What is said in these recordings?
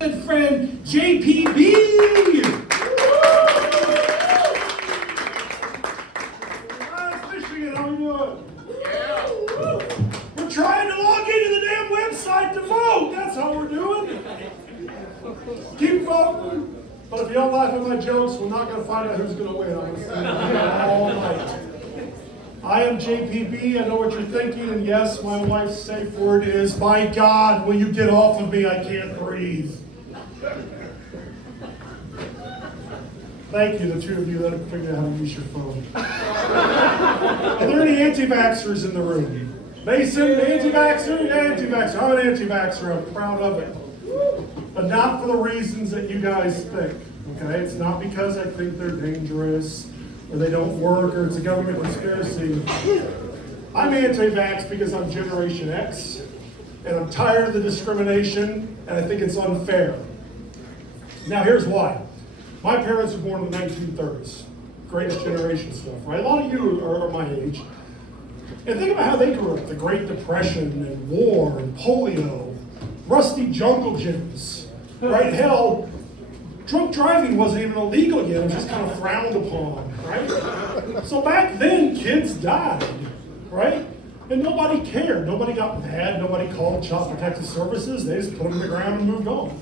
good friend JPB. Michigan, how are you doing? We're trying to log into the damn website to vote. That's how we're doing. Keep voting. But if you don't laugh at my jokes, we're not going to find out who's going to win. I'm going to stay here all night. I am JPB. I know what you're thinking, and yes, my wife's safe word is, "My God, will you get off of me? I can't breathe." Thank you, the two of you that have figured out how to use your phone. Are there any anti-vaxxers in the room? Mason, anti-vaxxer? Anti-vaxxer. I'm an anti-vaxxer. I'm proud of it. But not for the reasons that you guys think, okay? It's not because I think they're dangerous, or they don't work, or it's a government conspiracy. I'm anti-vax because I'm Generation X, and I'm tired of the discrimination, and I think it's unfair. Now, here's why. My parents were born in the 1930s. Greatest generation stuff, right? A lot of you are my age. And think about how they grew up. The Great Depression, and war, and polio, rusty jungle gyms, right? Hell, drunk driving wasn't even illegal yet. It was just kind of frowned upon, right? So back then, kids died, right? And nobody cared. Nobody got mad. Nobody called Child Protective Services. They just put them in the ground and moved on.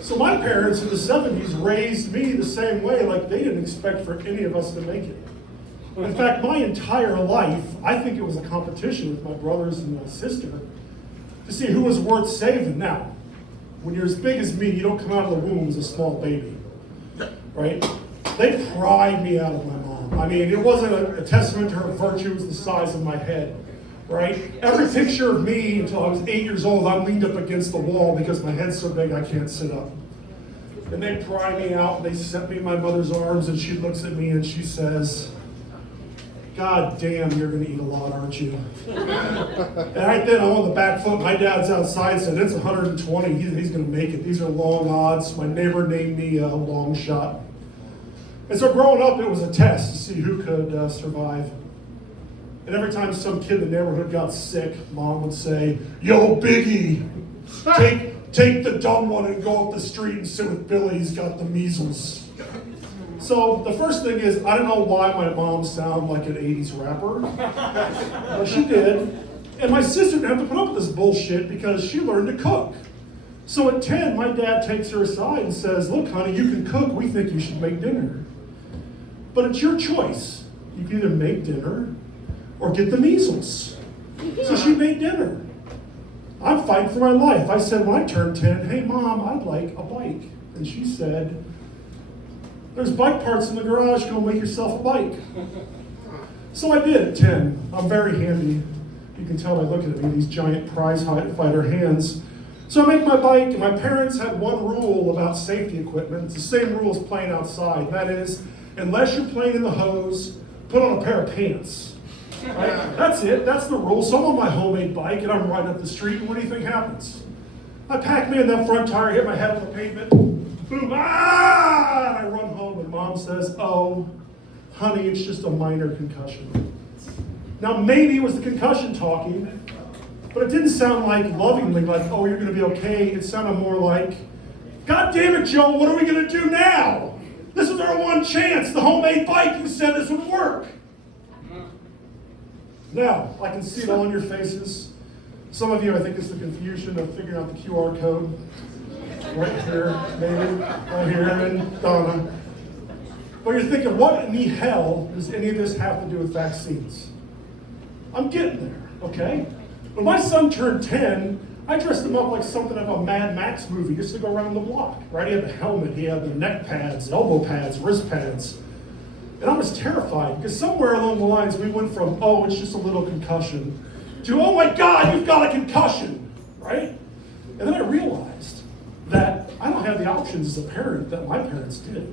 So my parents in the 70s raised me the same way, like they didn't expect for any of us to make it. In fact, my entire life, I think it was a competition with my brothers and my sister to see who was worth saving. Now, when you're as big as me, you don't come out of the womb as a small baby, right? They pried me out of my mom. I mean, it wasn't a testament to her virtue, it was the size of my head, right? Every picture of me until I was 8 years old, I'm leaned up against the wall because my head's so big I can't sit up. And they pry me out, and they set me in my mother's arms, and she looks at me and she says, "God damn, you're gonna eat a lot, aren't you?" And right then, I'm on the back foot. My dad's outside, said, "It's 120, he's gonna make it. These are long odds." My neighbor named me a long shot. And so growing up, it was a test to see who could survive. And every time some kid in the neighborhood got sick, Mom would say, "Yo, Biggie, take the dumb one and go up the street and sit with Billy, he's got the measles." So the first thing is, I don't know why my mom sounded like an 80s rapper, but she did. And my sister didn't have to put up with this bullshit because she learned to cook. So at 10, my dad takes her aside and says, "Look, honey, you can cook. We think you should make dinner. But it's your choice. You can either make dinner or get the measles." So she made dinner. I'm fighting for my life. I said when I turned 10, "Hey, Mom, I'd like a bike." And she said, "There's bike parts in the garage, go make yourself a bike." So I did at 10. I'm very handy. You can tell by looking at me, these giant prize fighter hands. So I make my bike, and my parents had one rule about safety equipment. It's the same rule as playing outside. That is, unless you're playing in the hose, put on a pair of pants. Right? That's it, that's the rule. So I'm on my homemade bike, and I'm riding up the street, and what do you think happens? I pack me in that front tire, hit my head on the pavement, boom, ah! And I run home, and Mom says, "Oh, honey, it's just a minor concussion." Now, maybe it was the concussion talking, but it didn't sound like lovingly, like, "Oh, you're gonna be okay." It sounded more like, "God damn it, Joe, what are we gonna do now? This is our one chance, the homemade bike, you said this would work." Now, I can see it all in your faces. Some of you, I think it's the confusion of figuring out the QR code. Right here, maybe, right here, and Donna. But you're thinking, what in the hell does any of this have to do with vaccines? I'm getting there, okay? When my son turned 10, I dressed him up like something of a Mad Max movie just to go around the block, right? He had the helmet, he had the neck pads, elbow pads, wrist pads. And I was terrified because somewhere along the lines we went from, "Oh, it's just a little concussion," to, "Oh my God, you've got a concussion," right? And then I realized that I don't have the options as a parent that my parents did.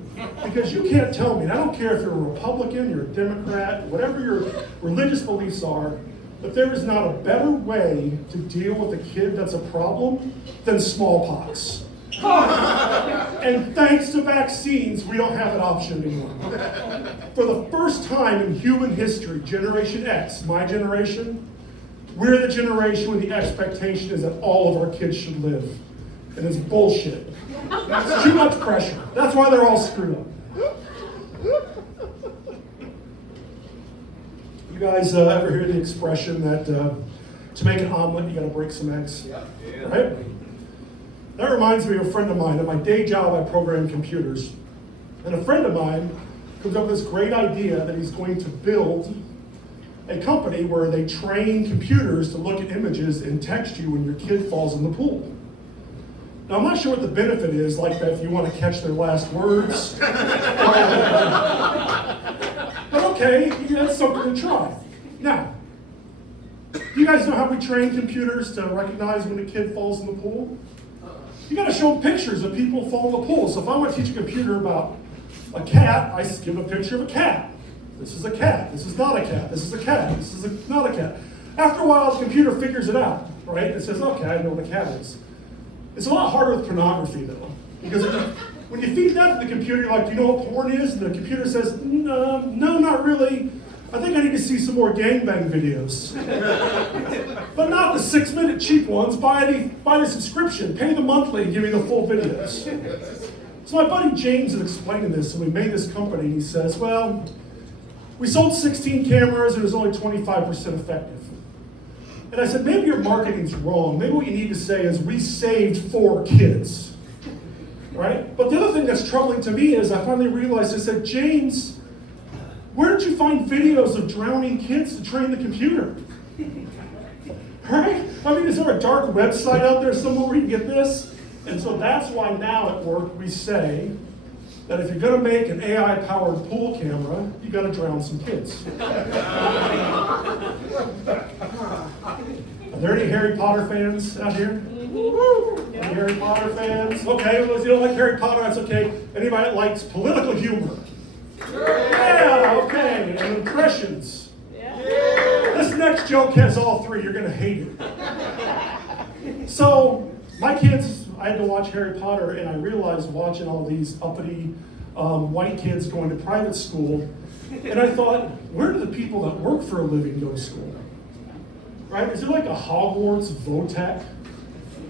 Because you can't tell me, and I don't care if you're a Republican, you're a Democrat, whatever your religious beliefs are, but there is not a better way to deal with a kid that's a problem than smallpox. And thanks to vaccines, we don't have an option anymore. For the first time in human history, Generation X, my generation, we're the generation where the expectation is that all of our kids should live. And it's bullshit. It's too much pressure. That's why they're all screwed up. You guys ever hear the expression that to make an omelet, you gotta break some eggs? Yeah. Right? That reminds me of a friend of mine. At my day job, I program computers. And a friend of mine comes up with this great idea that he's going to build a company where they train computers to look at images and text you when your kid falls in the pool. Now, I'm not sure what the benefit is, like that if you want to catch their last words. But okay, that's something to try. Now, do you guys know how we train computers to recognize when a kid falls in the pool? You got to show them pictures of people falling in the pool. So if I want to teach a computer about a cat, I give a picture of a cat. This is a cat. This is not a cat. This is a cat. This is not a cat. After a while, the computer figures it out, right? It says, okay, I know what a cat is. It's a lot harder with pornography, though, because when you feed that to the computer, you're like, do you know what porn is? And the computer says, no, not really. I think I need to see some more gangbang videos. But not the 6-minute cheap ones. Buy the subscription. Pay the monthly and give me the full videos. So my buddy James is explaining this, and we made this company, and he says, well, we sold 16 cameras, and it was only 25% effective. And I said, maybe your marketing's wrong. Maybe what you need to say is, we saved 4 kids. Right? But the other thing that's troubling to me is I finally realized, I said, James, where did you find videos of drowning kids to train the computer? Right? I mean, is there a dark website out there somewhere where you can get this? And so that's why now at work we say that if you're going to make an AI-powered pool camera, you got to drown some kids. Are there any Harry Potter fans out here? Any Harry Potter fans? Okay, well, if you don't like Harry Potter, that's okay. Anybody that likes political humor? Yeah, okay. And impressions. This next joke has all 3. You're going to hate it. So, my kids, I had to watch Harry Potter, and I realized watching all these uppity white kids going to private school, and I thought, where do the people that work for a living go to school? Right? Is it like a Hogwarts Votech?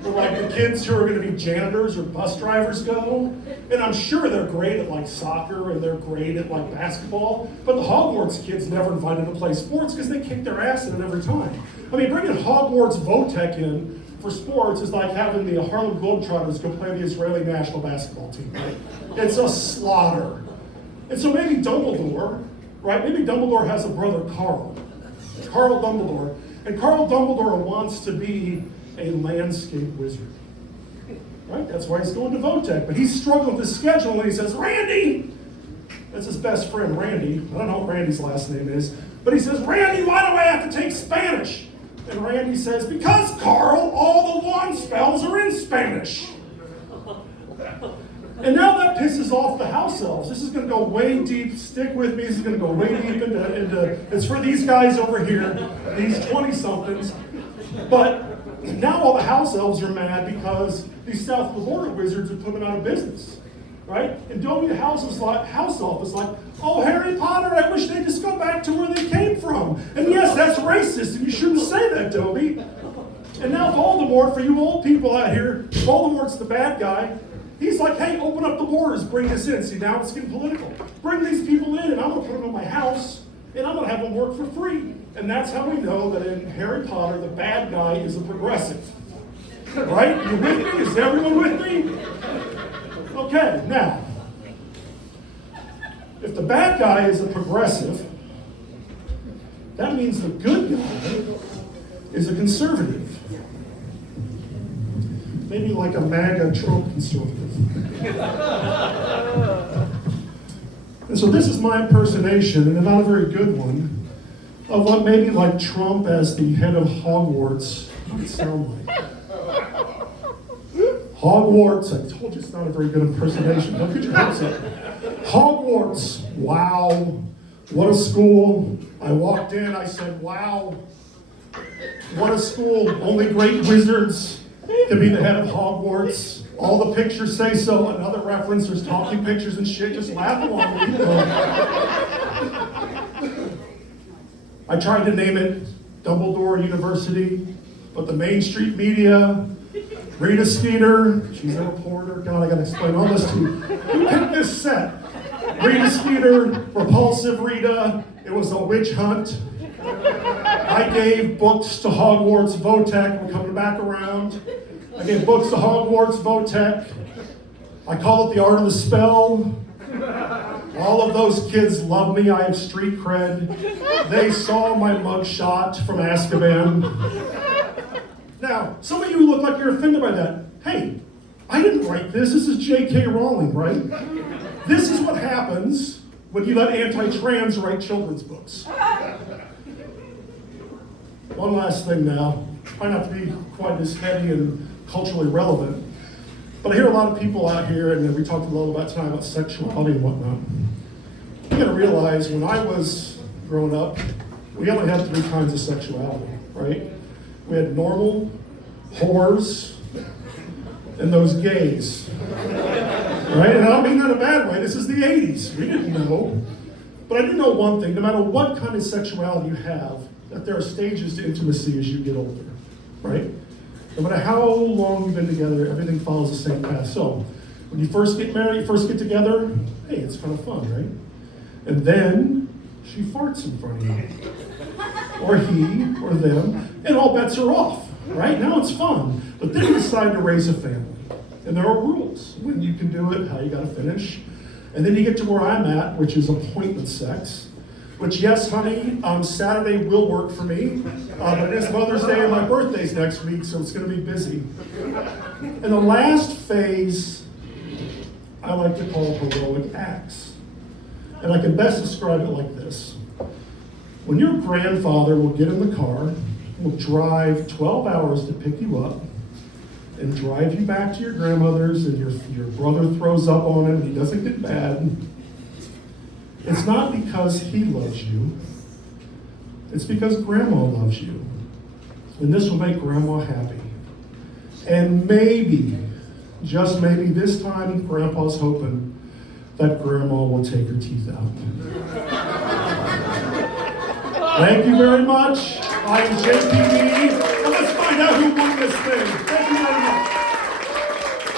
Where like the kids who are going to be janitors or bus drivers go? And I'm sure they're great at like soccer and they're great at like basketball, but the Hogwarts kids never invited to play sports because they kick their ass in it every time. I mean, bringing Hogwarts Votech in for sports is like having the Harlem Globetrotters go play the Israeli national basketball team, right? It's a slaughter. And so maybe Dumbledore, right? Maybe Dumbledore has a brother, Carl Dumbledore. And Carl Dumbledore wants to be a landscape wizard, right? That's why he's going to Votech. But he's struggling with his schedule, and he says, Randy, that's his best friend, Randy. I don't know what Randy's last name is. But he says, Randy, why do I have to take Spanish? And Randy says, because, Carl, all the lawn spells are in Spanish. And now that pisses off the house elves. This is going to go way deep. Stick with me. This is going to go way deep into it's for these guys over here, these 20-somethings. But now all the house elves are mad because these south of the border wizards are putting them out of business. Right? And Dobie house elf is like, oh, Harry Potter, I wish they'd just go back to where they came from. And yes, that's racist, and you shouldn't say that, Dobie. And now Voldemort, for you old people out here, Voldemort's the bad guy. He's like, hey, open up the borders, bring this in. See, now it's getting political. Bring these people in, and I'm going to put them in my house, and I'm going to have them work for free. And that's how we know that in Harry Potter, the bad guy is a progressive. Right? You with me? Is everyone with me? Okay, now, if the bad guy is a progressive, that means the good guy is a conservative. Maybe like a MAGA Trump conservative. And so this is my impersonation, and not a very good one, of what maybe like Trump as the head of Hogwarts might sound like. Hogwarts, I told you it's not a very good impersonation. Don't get your hopes up. Hogwarts, wow, what a school. I walked in, I said, wow, what a school. Only great wizards can be the head of Hogwarts. All the pictures say so. Another reference, there's talking pictures and shit. Just laugh along with me. I tried to name it Dumbledore University, but the Main Street media Rita Skeeter, she's a reporter. God, I gotta explain all this to you. Who picked this set? Rita Skeeter, Repulsive Rita. It was a witch hunt. I gave books to Hogwarts Votech. We're coming back around. I gave books to Hogwarts Votech. I call it the art of the spell. All of those kids love me. I have street cred. They saw my mugshot from Azkaban. Now, some of you look like you're offended by that. Hey, I didn't write this. This is J.K. Rowling, right? This is what happens when you let anti-trans write children's books. One last thing now. Try not to be quite as heavy and culturally relevant. But I hear a lot of people out here, and we talked a little about tonight about sexuality and whatnot. You gotta realize when I was growing up, we only had 3 kinds of sexuality, right? We had normal, whores, and those gays. Right? And I don't mean that in a bad way. This is the 80s. We didn't know. But I did know one thing. No matter what kind of sexuality you have, that there are stages to intimacy as you get older. Right? No matter how long you've been together, everything follows the same path. So, when you first get married, you first get together, hey, it's kind of fun, right? And then, she farts in front of you. Or he, or them, and all bets are off, right? Now it's fun. But then you decide to raise a family. And there are rules. When you can do it, how you gotta finish. And then you get to where I'm at, which is appointment sex. Which, yes, honey, Saturday will work for me. But it is Mother's Day and my birthday's next week, so it's gonna be busy. And the last phase, I like to call heroic acts. And I can best describe it like this. When your grandfather will get in the car, will drive 12 hours to pick you up, and drive you back to your grandmother's, and your brother throws up on him, and he doesn't get mad, it's not because he loves you, it's because grandma loves you. And this will make grandma happy. And maybe, just maybe this time, grandpa's hoping that grandma will take her teeth out. Thank you very much. I am JPD, and let's find out who won this thing.